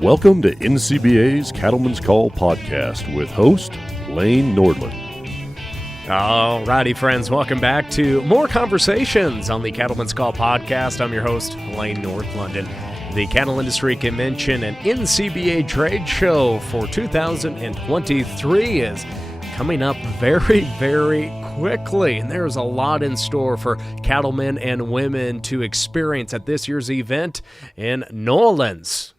Welcome to NCBA's Cattleman's Call podcast with host Lane Nordland. All righty, friends. Welcome back to more conversations on the Cattleman's Call podcast. I'm your host, Lane Nordland. And the Cattle Industry Convention and NCBA trade show for 2023 is coming up very, very quickly, and there's a lot in store for cattlemen and women to experience at this year's event in New Orleans,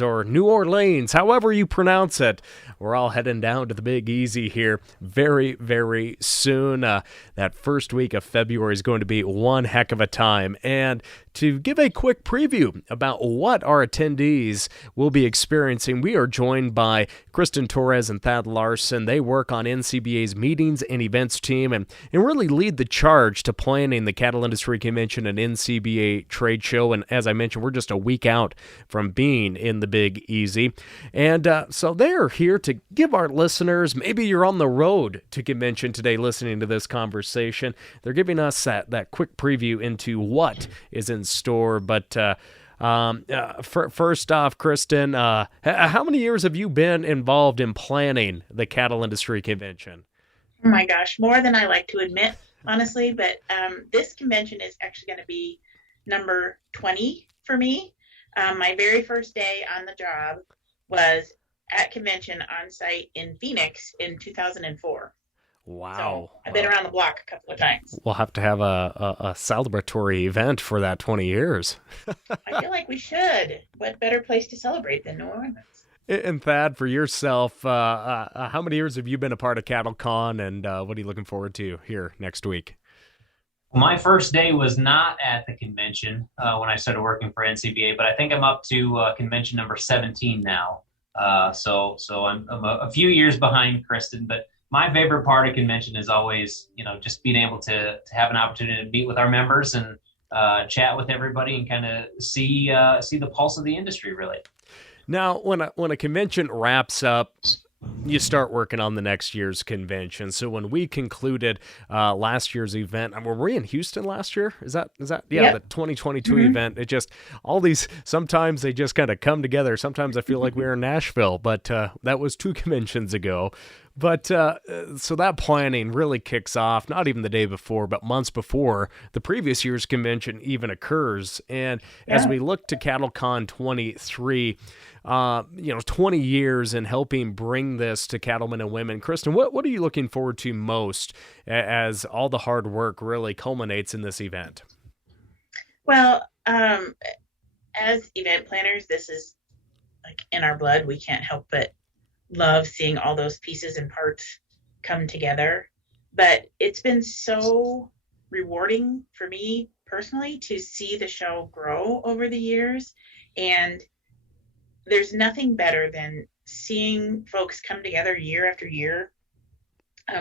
or New Orleans, however you pronounce it. We're all heading down to the Big Easy here very, very soon. That first week of February is going to be one heck of a time. And to give a quick preview about what our attendees will be experiencing, we are joined by Kristin, Torres, and Larson. They work on NCBA's meetings and events team and really lead the charge to planning the Cattle Industry Convention and NCBA trade show. And as I mentioned, we're just a week out from being in the Big Easy. And so they are here to give our listeners, maybe you're on the road to convention today listening to this conversation, they're giving us that quick preview into what is in store. But first off, Kristin, how many years have you been involved in planning the Cattle Industry Convention? Oh my gosh, more than I like to admit, honestly, but this convention is actually going to be number 20 for me. My very first day on the job was at convention on site in Phoenix in 2004. Wow. So I've been around the block a couple of times. We'll have to have a celebratory event for that 20 years. I feel like we should. What better place to celebrate than New Orleans? And Thad, for yourself, how many years have you been a part of CattleCon, and what are you looking forward to here next week? My first day was not at the convention when I started working for NCBA, but I think I'm up to convention number 17 now. So I'm a few years behind Kristin, but my favorite part of convention is always, just being able to have an opportunity to meet with our members and chat with everybody and kind of see the pulse of the industry, really. Now, when a convention wraps up, you start working on the next year's convention. So when we concluded last year's event, were we in Houston last year? Is that yeah, yep. The 2022 event. It just, all these, sometimes they just kind of come together. Sometimes I feel like we were in Nashville, but that was 2 conventions ago. But so that planning really kicks off, not even the day before, but months before the previous year's convention even occurs. And as we look to CattleCon 23, 20 years in helping bring this to cattlemen and women. Kristin, what are you looking forward to most as all the hard work really culminates in this event? Well, as event planners, this is like in our blood. We can't help but love seeing all those pieces and parts come together. But it's been so rewarding for me personally to see the show grow over the years. And there's nothing better than seeing folks come together year after year.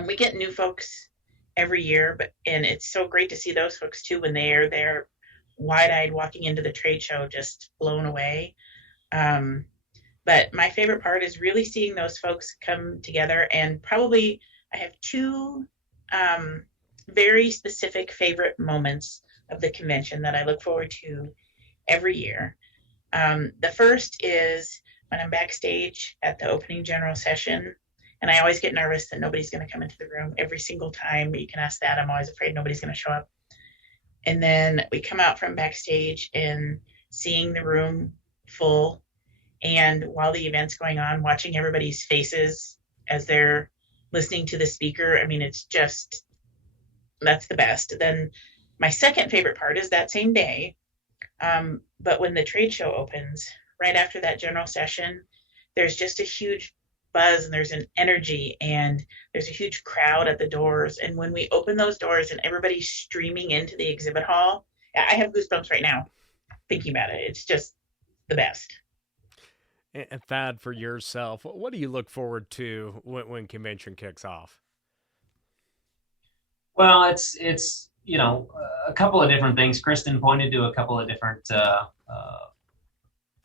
We get new folks every year, and it's so great to see those folks too when they are there wide-eyed walking into the trade show, just blown away. But my favorite part is really seeing those folks come together, and probably I have 2 very specific favorite moments of the convention that I look forward to every year. The first is when I'm backstage at the opening general session, and I always get nervous that nobody's going to come into the room every single time. You can ask that. I'm always afraid nobody's going to show up. And then we come out from backstage and seeing the room full, and while the event's going on, watching everybody's faces as they're listening to the speaker. I mean, it's just, that's the best. Then my second favorite part is that same day. But when the trade show opens, right after that general session, there's just a huge buzz and there's an energy and there's a huge crowd at the doors. And when we open those doors and everybody's streaming into the exhibit hall, I have goosebumps right now thinking about it. It's just the best. And Thad, for yourself, what do you look forward to when convention kicks off? Well, it's a couple of different things. Kristin pointed to a couple of different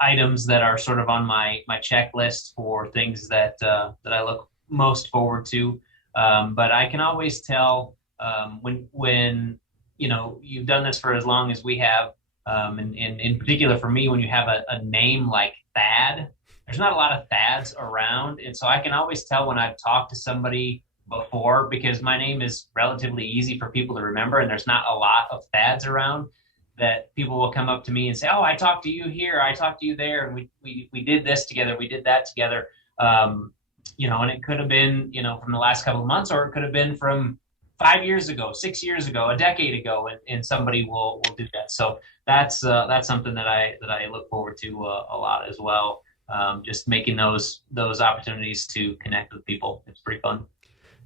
items that are sort of on my checklist for things that I look most forward to. But I can always tell when you've done this for as long as we have, and in particular for me, when you have a name like fad. There's not a lot of fads around. And so I can always tell when I've talked to somebody before, because my name is relatively easy for people to remember and there's not a lot of fads around, that people will come up to me and say, oh, I talked to you here, I talked to you there, and we did this together, we did that together. And it could have been, from the last couple of months, or it could have been from 5 years ago, 6 years ago, a decade ago, and somebody will do that. So that's something that I look forward to a lot as well. Just making those opportunities to connect with people. It's pretty fun.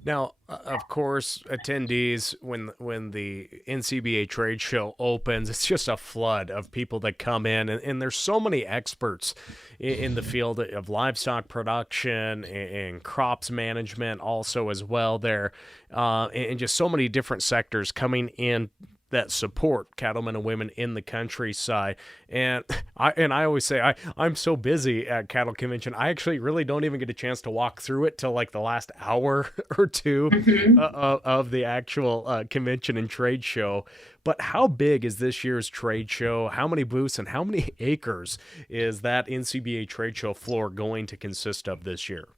Now, of course, attendees, when the NCBA trade show opens, it's just a flood of people that come in, and there's so many experts in the field of livestock production and crops management also as well there, and just so many different sectors coming in that support cattlemen and women in the countryside. And I always say I'm so busy at cattle convention, I actually really don't even get a chance to walk through it till like the last hour or two of the actual convention and trade show. But how big is this year's trade show? How many booths and how many acres is that NCBA trade show floor going to consist of this year?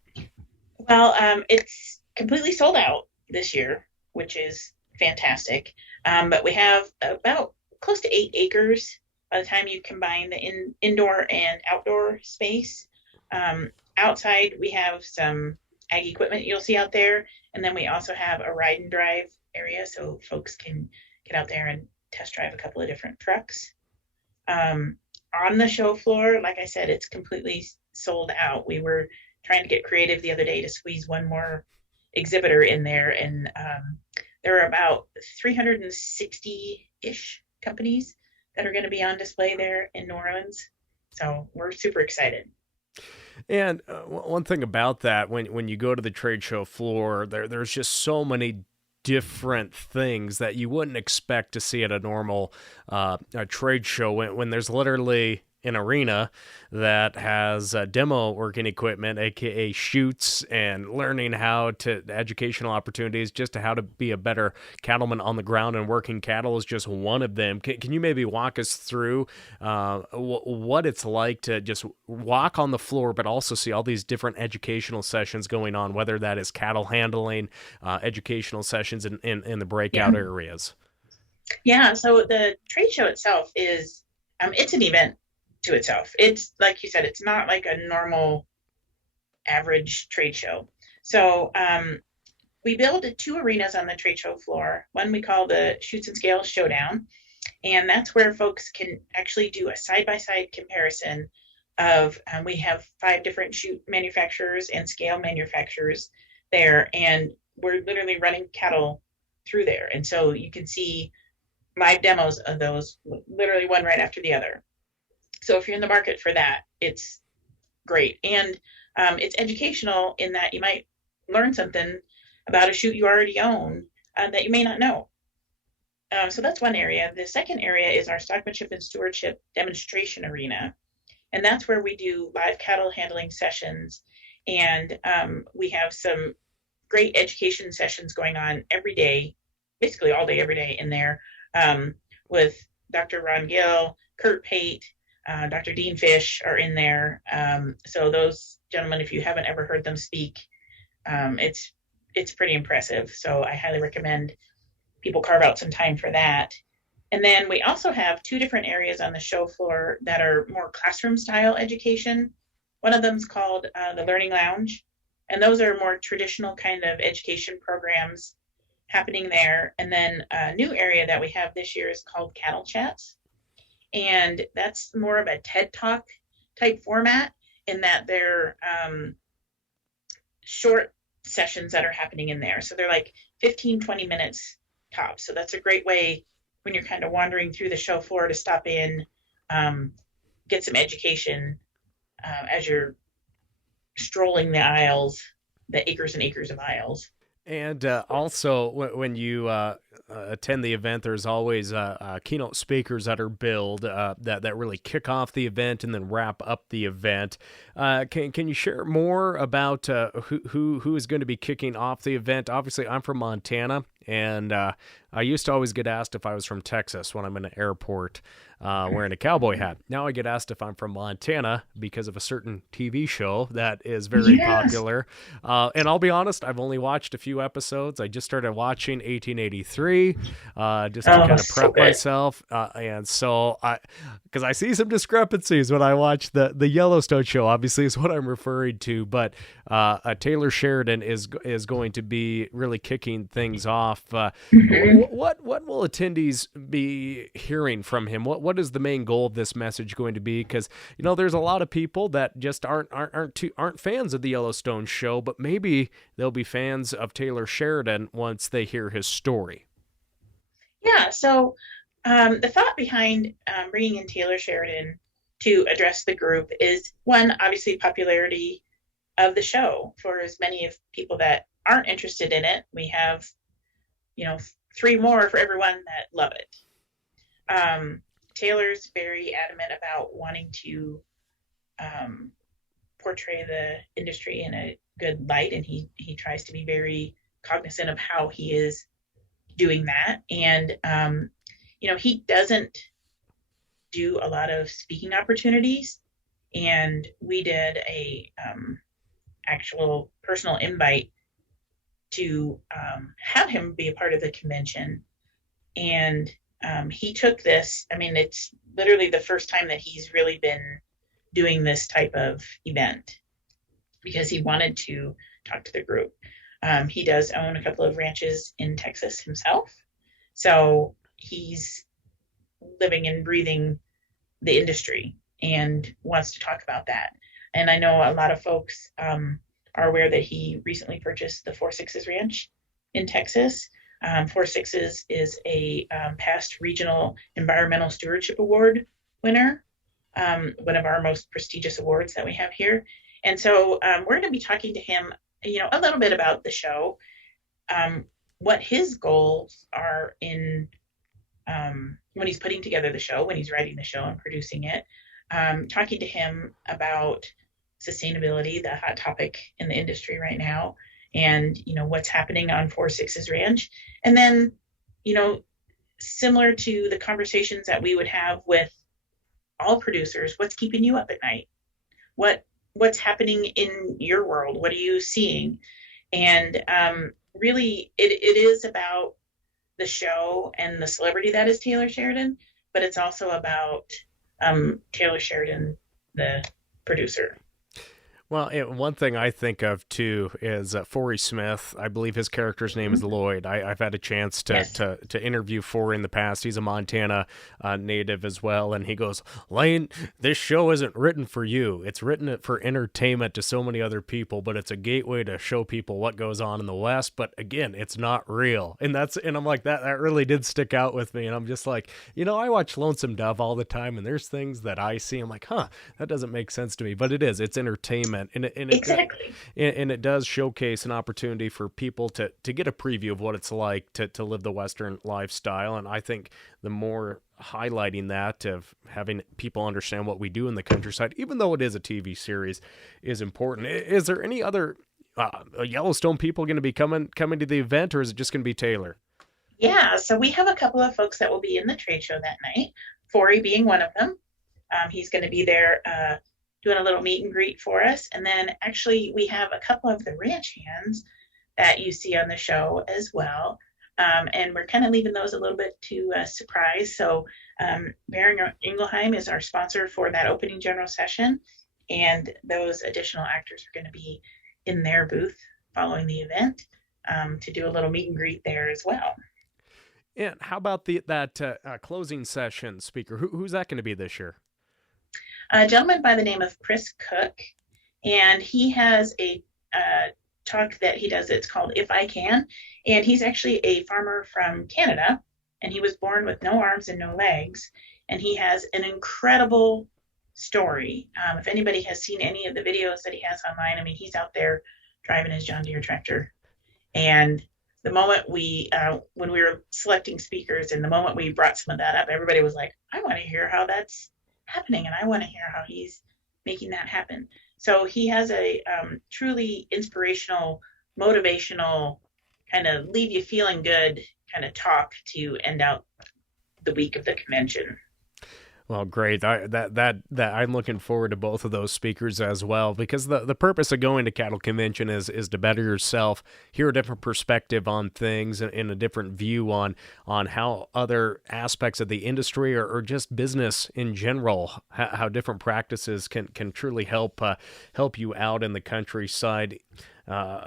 Well, it's completely sold out this year, which is fantastic. But we have about close to 8 acres by the time you combine the indoor and outdoor space. Outside, we have some ag equipment you'll see out there. And then we also have a ride and drive area so folks can get out there and test drive a couple of different trucks. On the show floor, like I said, it's completely sold out. We were trying to get creative the other day to squeeze one more exhibitor in there, and there are about 360-ish companies that are going to be on display there in New Orleans. So we're super excited. And one thing about that, when you go to the trade show floor, there's just so many different things that you wouldn't expect to see at a normal a trade show when there's literally an arena that has demo working equipment, aka chutes, and learning how to educational opportunities just to how to be a better cattleman on the ground, and working cattle is just one of them. Can you maybe walk us through what it's like to just walk on the floor but also see all these different educational sessions going on, whether that is cattle handling, educational sessions in the breakout areas? Yeah, so the trade show itself is it's an event to itself. It's like you said, it's not like a normal average trade show. So we build 2 arenas on the trade show floor. One we call the Shoots and Scales Showdown, and that's where folks can actually do a side-by-side comparison of we have 5 different shoot manufacturers and scale manufacturers there, and we're literally running cattle through there. And so you can see live demos of those, literally one right after the other. So if you're in the market for that, it's great. And it's educational in that you might learn something about a shoot you already own that you may not know. So that's one area. The second area is our stockmanship and stewardship demonstration arena. And that's where we do live cattle handling sessions. And we have some great education sessions going on every day, basically all day, every day in there, with Dr. Ron Gill, Kurt Pate, Dr. Dean Fish are in there. So those gentlemen, if you haven't ever heard them speak, it's pretty impressive. So I highly recommend people carve out some time for that. And then we also have 2 different areas on the show floor that are more classroom style education. One of them is called the Learning Lounge. And those are more traditional kind of education programs happening there. And then a new area that we have this year is called Cattle Chats. And that's more of a TED Talk type format in that they're short sessions that are happening in there. So they're like 15, 20 minutes tops. So that's a great way when you're kind of wandering through the show floor to stop in, get some education as you're strolling the aisles, the acres and acres of aisles. And also, when you attend the event, there's always keynote speakers that are billed that really kick off the event and then wrap up the event. Can you share more about who is going to be kicking off the event? Obviously, I'm from Montana, and I used to always get asked if I was from Texas when I'm in an airport wearing a cowboy hat. Now I get asked if I'm from Montana because of a certain TV show that is very popular. And I'll be honest, I've only watched a few episodes. I just started watching 1883 just to kind of prep myself. And so because I see some discrepancies when I watch the Yellowstone show, obviously is what I'm referring to. But Taylor Sheridan is going to be really kicking things off. What will attendees be hearing from him? What is the main goal of this message going to be? Because there's a lot of people that just aren't fans of the Yellowstone show, but maybe they'll be fans of Taylor Sheridan once they hear his story. Yeah. So the thought behind bringing in Taylor Sheridan to address the group is, one, obviously popularity of the show for as many of people that aren't interested in it. We have 3 more for everyone that love it. Taylor's very adamant about wanting to portray the industry in a good light, and he tries to be very cognizant of how he is doing that. And he doesn't do a lot of speaking opportunities, and we did a actual personal invite to have him be a part of the convention. And he took this, it's literally the first time that he's really been doing this type of event because he wanted to talk to the group. He does own a couple of ranches in Texas himself. So he's living and breathing the industry and wants to talk about that. And I know a lot of folks are aware that he recently purchased the 4 Sixes Ranch in Texas. 4 Sixes is a past regional environmental stewardship award winner, one of our most prestigious awards that we have here. And so we're going to be talking to him, a little bit about the show, what his goals are in when he's putting together the show, when he's writing the show and producing it, talking to him about sustainability, the hot topic in the industry right now, and what's happening on 4 Sixes Ranch. And then similar to the conversations that we would have with all producers, what's keeping you up at night, what's happening in your world, what are you seeing? And really it is about the show and the celebrity that is Taylor Sheridan, but it's also about Taylor Sheridan, the producer. Well, one thing I think of, too, is Forey Smith. I believe his character's name is Lloyd. I've had a chance to interview Forey in the past. He's a Montana native as well, and he goes, Lane, this show isn't written for you. It's written for entertainment to so many other people, but it's a gateway to show people what goes on in the West. But, again, it's not real. And I'm like, that really did stick out with me. And I'm just like, I watch Lonesome Dove all the time, and there's things that I see. I'm like, that doesn't make sense to me. But it is. It's entertainment. Exactly. And it does showcase an opportunity for people to get a preview of what it's like to live the Western lifestyle. And I think the more highlighting that, of having people understand what we do in the countryside, even though it is a TV series, is important. Is there any other Yellowstone people going to be coming to the event, or is it just going to be Taylor? Yeah, so we have a couple of folks that will be in the trade show that night, Forey being one of them. He's going to be there doing a little meet and greet for us. And then actually we have a couple of the ranch hands that you see on the show as well. And we're kind of leaving those a little bit to surprise. So Beringer Ingelheim is our sponsor for that opening general session. And those additional actors are going to be in their booth following the event to do a little meet and greet there as well. And how about that closing session speaker? Who's that going to be this year? A gentleman by the name of Chris Cook, and he has a talk that he does. It's called If I Can, and he's actually a farmer from Canada, and he was born with no arms and no legs, and he has an incredible story. If anybody has seen any of the videos that he has online, he's out there driving his John Deere tractor, and the moment when we were selecting speakers and the moment we brought some of that up, everybody was like, I want to hear how that's happening, and I want to hear how he's making that happen. So he has a truly inspirational, motivational, kind of leave you feeling good kind of talk to end out the week of the convention. Well, great. That I'm looking forward to both of those speakers as well, because the purpose of going to cattle convention is to better yourself, hear a different perspective on things, and a different view on how other aspects of the industry or just business in general, how different practices can truly help you out in the countryside.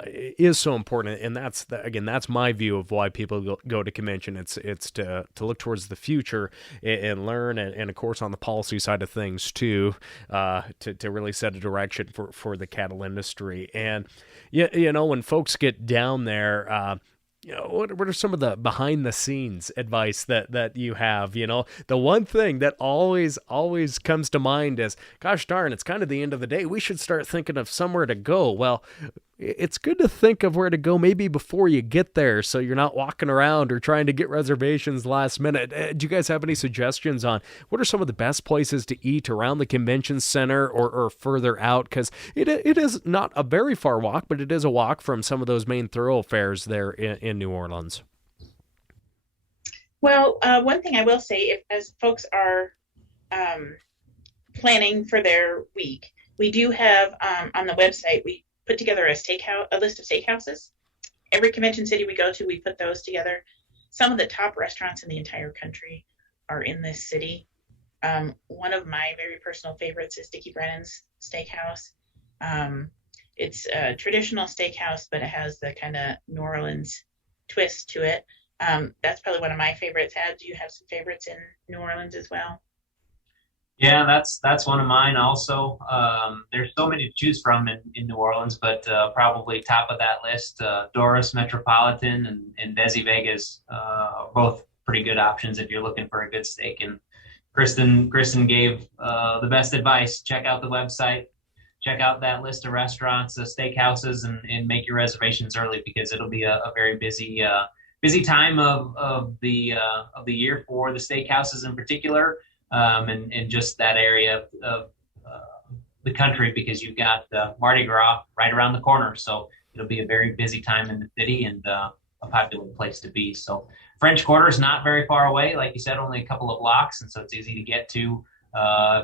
Is so important, and that's my view of why people go to convention. It's to look towards the future and learn, and of course on the policy side of things too, to really set a direction for the cattle industry. And when folks get down there, what are some of the behind the scenes advice that you have? The one thing that always comes to mind is, gosh darn, it's kind of the end of the day. We should start thinking of somewhere to go. Well, it's good to think of where to go maybe before you get there, so you're not walking around or trying to get reservations last minute. Do you guys have any suggestions on what are some of the best places to eat around the convention center or further out? Because it is not a very far walk, but it is a walk from some of those main thoroughfares there in New Orleans. Well, one thing I will say, as folks are planning for their week, we do have on the website, we put together a list of steakhouses. Every convention city we go to, we put those together. Some of the top restaurants in the entire country are in this city. One of my very personal favorites is Dickie Brennan's Steakhouse. It's a traditional steakhouse, but it has the kind of New Orleans twist to it. That's probably one of my favorites. Do you have some favorites in New Orleans as well? Yeah, that's one of mine also. There's so many to choose from in New Orleans, but probably top of that list, Torres, Metropolitan, and Desi Vegas, both pretty good options if you're looking for a good steak. And Kristin gave the best advice. Check out the website, check out that list of restaurants, steakhouses, and make your reservations early, because it'll be a very busy time of the year for the steakhouses in particular. And just that area of the country, because you've got Mardi Gras right around the corner. So it'll be a very busy time in the city and a popular place to be. So French Quarter is not very far away. Like you said, only a couple of blocks. And so it's easy to get to.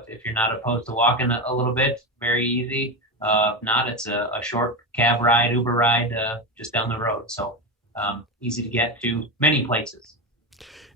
If you're not opposed to walking a little bit, very easy. If not, it's a short cab ride, Uber ride just down the road. So easy to get to many places.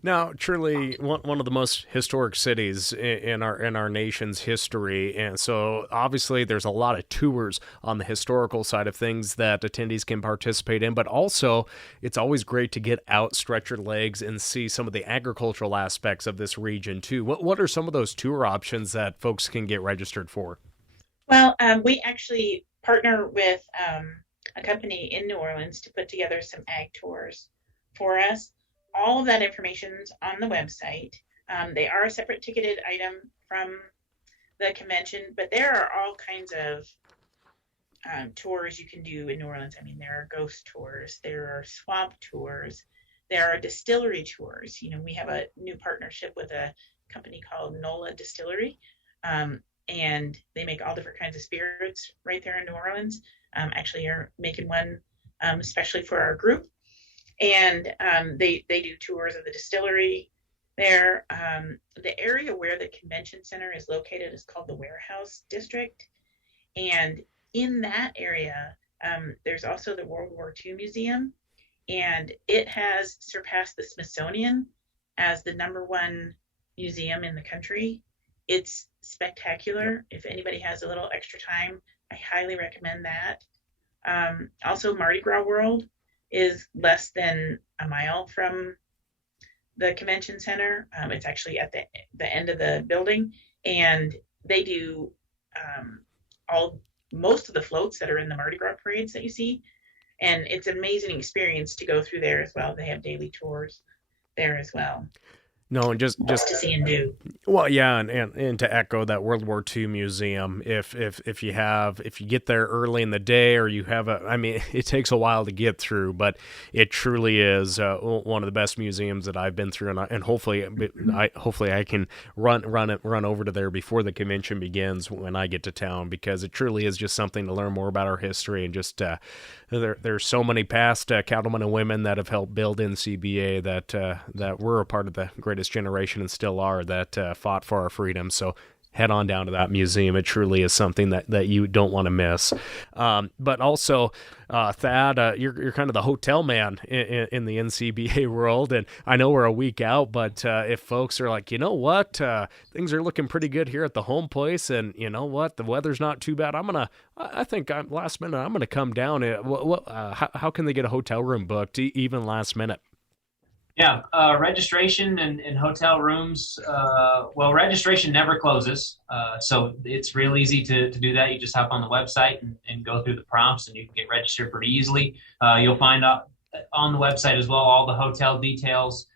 Now, truly one of the most historic cities in our nation's history, and so obviously there's a lot of tours on the historical side of things that attendees can participate in, but also it's always great to get out, stretch your legs, and see some of the agricultural aspects of this region too. What are some of those tour options that folks can get registered for? Well, we actually partner with a company in New Orleans to put together some ag tours for us. All of that information's on the website. They are a separate ticketed item from the convention, but there are all kinds of tours you can do in New Orleans. I mean, there are ghost tours, there are swamp tours, there are distillery tours. We have a new partnership with a company called NOLA Distillery, and they make all different kinds of spirits right there in New Orleans. Actually, you're making one especially for our group. And they do tours of the distillery there. The area where the convention center is located is called the Warehouse District. And in that area, there's also the World War II Museum. And it has surpassed the Smithsonian as the #1 museum in the country. It's spectacular. If anybody has a little extra time, I highly recommend that. Also, Mardi Gras World is less than a mile from the convention center. It's actually at the end of the building, and they do most of the floats that are in the Mardi Gras parades that you see, and it's an amazing experience to go through there as well. They have daily tours there as well. No, and just to see and do. well, yeah, and to echo that World War II museum, if you get there early in the day, or you have I mean, it takes a while to get through, but it truly is one of the best museums that I've been through, and hopefully I can run over to there before the convention begins when I get to town, because it truly is just something to learn more about our history, and just there's so many past cattlemen and women that have helped build NCBA that were a part of the greatest generation and still are, that fought for our freedom. So head on down to that museum. It truly is something that you don't want to miss. But also, Thad, you're kind of the hotel man in the NCBA world, and I know we're a week out, but if folks are like, you know what, things are looking pretty good here at the home place, and you know what, the weather's not too bad, I think last minute I'm gonna come down. How can they get a hotel room booked even last minute? Yeah, registration and hotel rooms. Well, registration never closes, so it's real easy to do that. You just hop on the website and go through the prompts, and you can get registered pretty easily. You'll find out on the website as well all the hotel details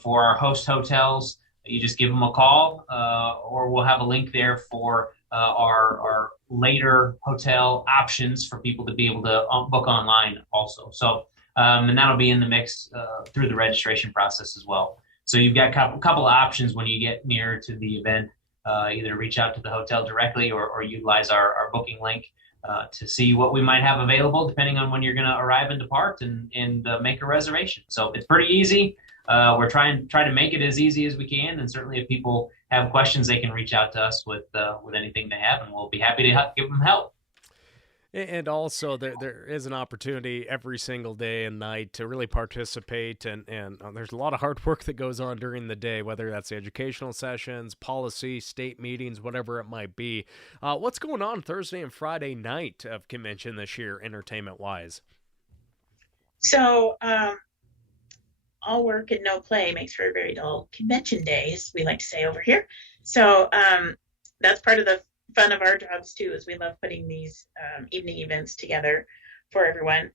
for our host hotels. You just give them a call, or we'll have a link there for our later hotel options for people to be able to book online also. So. And that'll be in the mix through the registration process as well. So you've got a couple of options when you get near to the event, either reach out to the hotel directly or utilize our booking link to see what we might have available depending on when you're going to arrive and depart, and make a reservation. So it's pretty easy. We're trying to make it as easy as we can, and certainly if people have questions, they can reach out to us with anything they have, and we'll be happy to give them help. And also, there is an opportunity every single day and night to really participate, and there's a lot of hard work that goes on during the day, whether that's the educational sessions, policy, state meetings, whatever it might be. What's going on Thursday and Friday night of convention this year, entertainment-wise? So, all work and no play makes for a very dull convention day, as we like to say over here. So that's part of the fun of our jobs too, is we love putting these evening events together for everyone.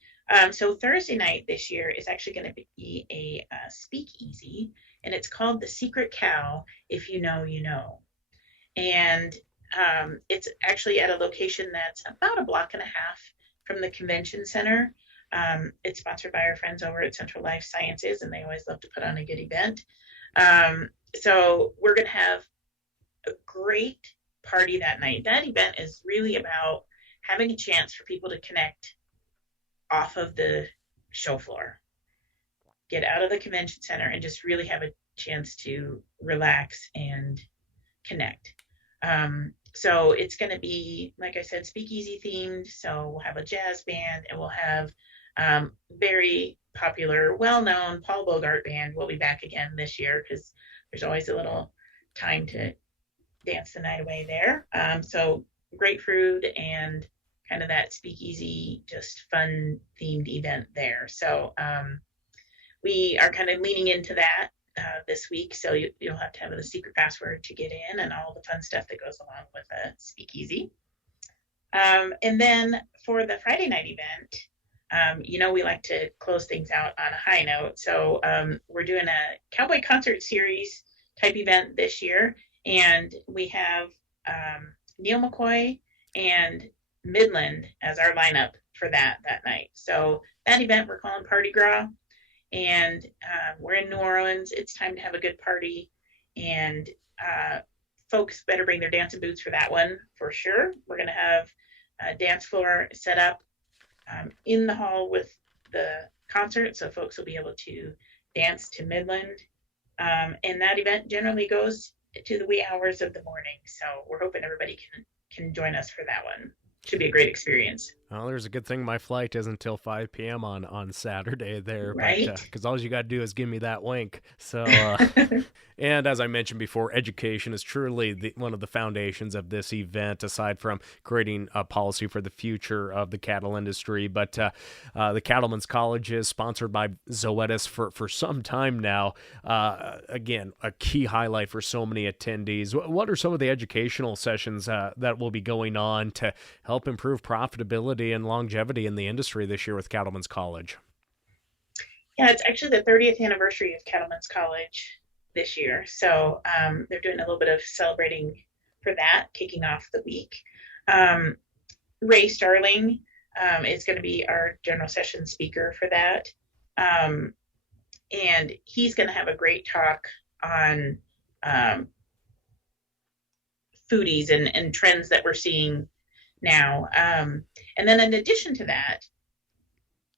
So Thursday night this year is actually going to be a speakeasy, and it's called The Secret Cow, If You Know, You Know. And it's actually at a location that's about a block and a half from the convention center. It's sponsored by our friends over at Central Life Sciences, and they always love to put on a good event. So we're going to have a great party that night. That event is really about having a chance for people to connect off of the show floor, get out of the convention center, and just really have a chance to relax and connect. So it's going to be, like I said, speakeasy themed. So we'll have a jazz band, and we'll have very popular, well-known Paul Bogart band. Will be back again this year because there's always a little time to dance the night away there. So great food and kind of that speakeasy, just fun themed event there. So we are kind of leaning into that this week. So you'll have to have the secret password to get in and all the fun stuff that goes along with a speakeasy. And then for the Friday night event, we like to close things out on a high note. So we're doing a cowboy concert series type event this year. And we have Neil McCoy and Midland as our lineup for that night. So that event we're calling Party Gras. And we're in New Orleans. It's time to have a good party. And folks better bring their dancing boots for that one for sure. We're going to have a dance floor set up in the hall with the concert. So folks will be able to dance to Midland. And that event generally goes to the wee hours of the morning. So we're hoping everybody can join us for that one. Should be a great experience. Well, there's a good thing my flight isn't until 5 p.m. on Saturday there. Right. Because all you got to do is give me that link. So, and as I mentioned before, education is truly one of the foundations of this event, aside from creating a policy for the future of the cattle industry. But the Cattlemen's College is sponsored by Zoetis for some time now. Again, a key highlight for so many attendees. What are some of the educational sessions that will be going on to help improve profitability and longevity in the industry this year with Cattlemen's College? Yeah, it's actually the 30th anniversary of Cattlemen's College this year. So they're doing a little bit of celebrating for that, kicking off the week. Ray Starling is going to be our general session speaker for that. And he's going to have a great talk on foodies and trends that we're seeing now. And then in addition to that,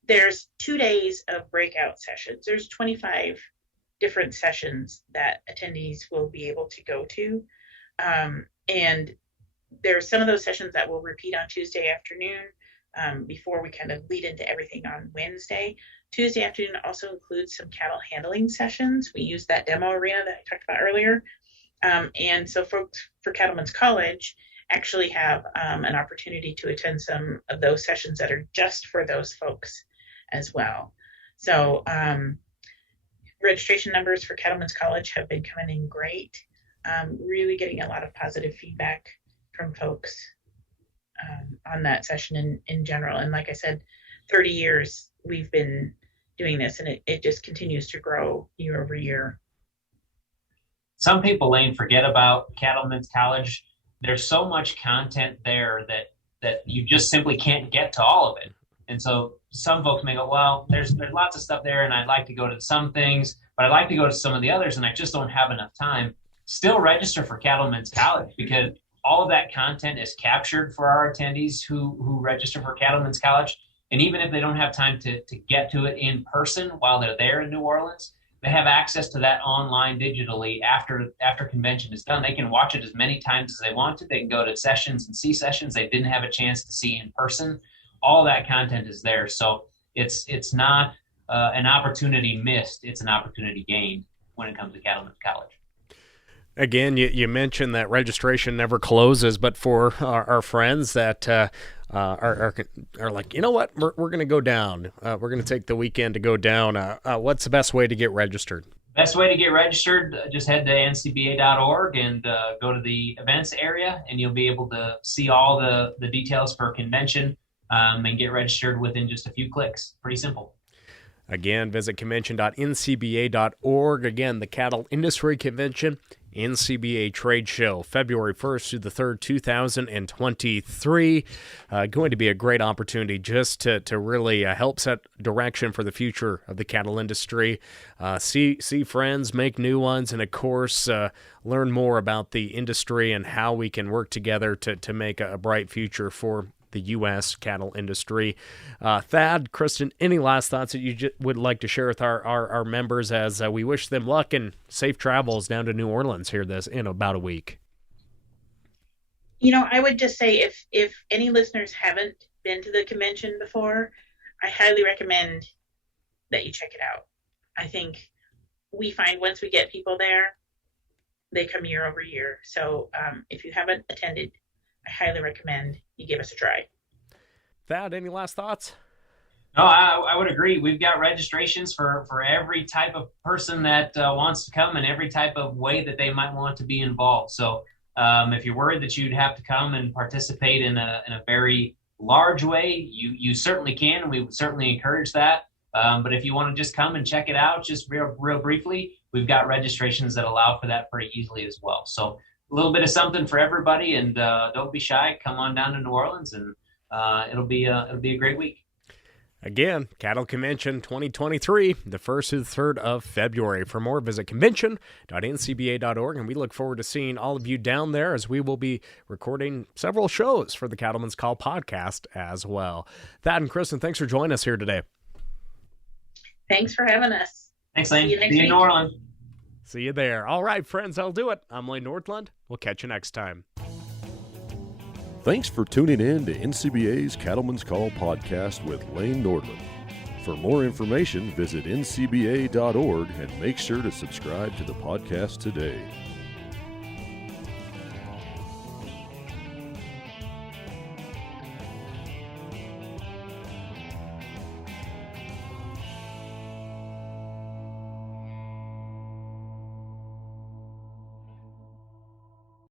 there's 2 days of breakout sessions. There's 25 different sessions that attendees will be able to go to. And there's some of those sessions that will repeat on Tuesday afternoon before we kind of lead into everything on Wednesday. Tuesday afternoon also includes some cattle handling sessions. We use that demo arena that I talked about earlier. And so folks for Cattlemen's College actually have an opportunity to attend some of those sessions that are just for those folks as well. So registration numbers for Cattlemen's College have been coming in great. Really getting a lot of positive feedback from folks on that session in general. And like I said, 30 years we've been doing this, and it just continues to grow year over year. Some people, Lane, forget about Cattlemen's College. There's so much content there that you just simply can't get to all of it. And so some folks may go, well, there's lots of stuff there, and I'd like to go to some things, but I'd like to go to some of the others, and I just don't have enough time. Still register for Cattlemen's College, because all of that content is captured for our attendees who register for Cattlemen's College. And even if they don't have time to get to it in person while they're there in New Orleans, they have access to that online digitally after convention is done. They can watch it as many times as they want to. They can go to sessions and see sessions they didn't have a chance to see in person. All that content is there. So it's not an opportunity missed. It's an opportunity gained when it comes to Cattlemen's College. Again, you mentioned that registration never closes, but for our friends that are like, you know what, we're going to go down. We're going to take the weekend to go down. What's the best way to get registered? Best way to get registered, just head to ncba.org and go to the events area, and you'll be able to see all the details for convention and get registered within just a few clicks. Pretty simple. Again, visit convention.ncba.org. Again, the Cattle Industry Convention, NCBA Trade Show, February 1st through the 3rd, 2023. Going to be a great opportunity just to really help set direction for the future of the cattle industry. See friends, make new ones, and of course, learn more about the industry and how we can work together to make a bright future for the U.S. cattle industry. Thad, Kristin, any last thoughts that you would like to share with our members as we wish them luck and safe travels down to New Orleans here in about a week? You know, I would just say if any listeners haven't been to the convention before, I highly recommend that you check it out. I think we find once we get people there, they come year over year. So if you haven't attended, I highly recommend you give us a try. Thad, any last thoughts? No, I would agree. We've got registrations for every type of person that wants to come and every type of way that they might want to be involved. So if you're worried that you'd have to come and participate in a very large way, you certainly can. We would certainly encourage that. But if you want to just come and check it out, just real briefly, we've got registrations that allow for that pretty easily as well. So a little bit of something for everybody, and don't be shy. Come on down to New Orleans, and it'll be a great week. Again, Cattle Convention 2023, the 1st through the 3rd of February. For more, visit convention.ncba.org, and we look forward to seeing all of you down there as we will be recording several shows for the Cattlemen's Call podcast as well. Thad and Kristin, thanks for joining us here today. Thanks for having us. Thanks, Lane. See you in New Orleans. See you there. All right, friends, that'll do it. I'm Lane Northland. We'll catch you next time. Thanks for tuning in to NCBA's Cattlemen's Call podcast with Lane Nordland. For more information, visit ncba.org and make sure to subscribe to the podcast today.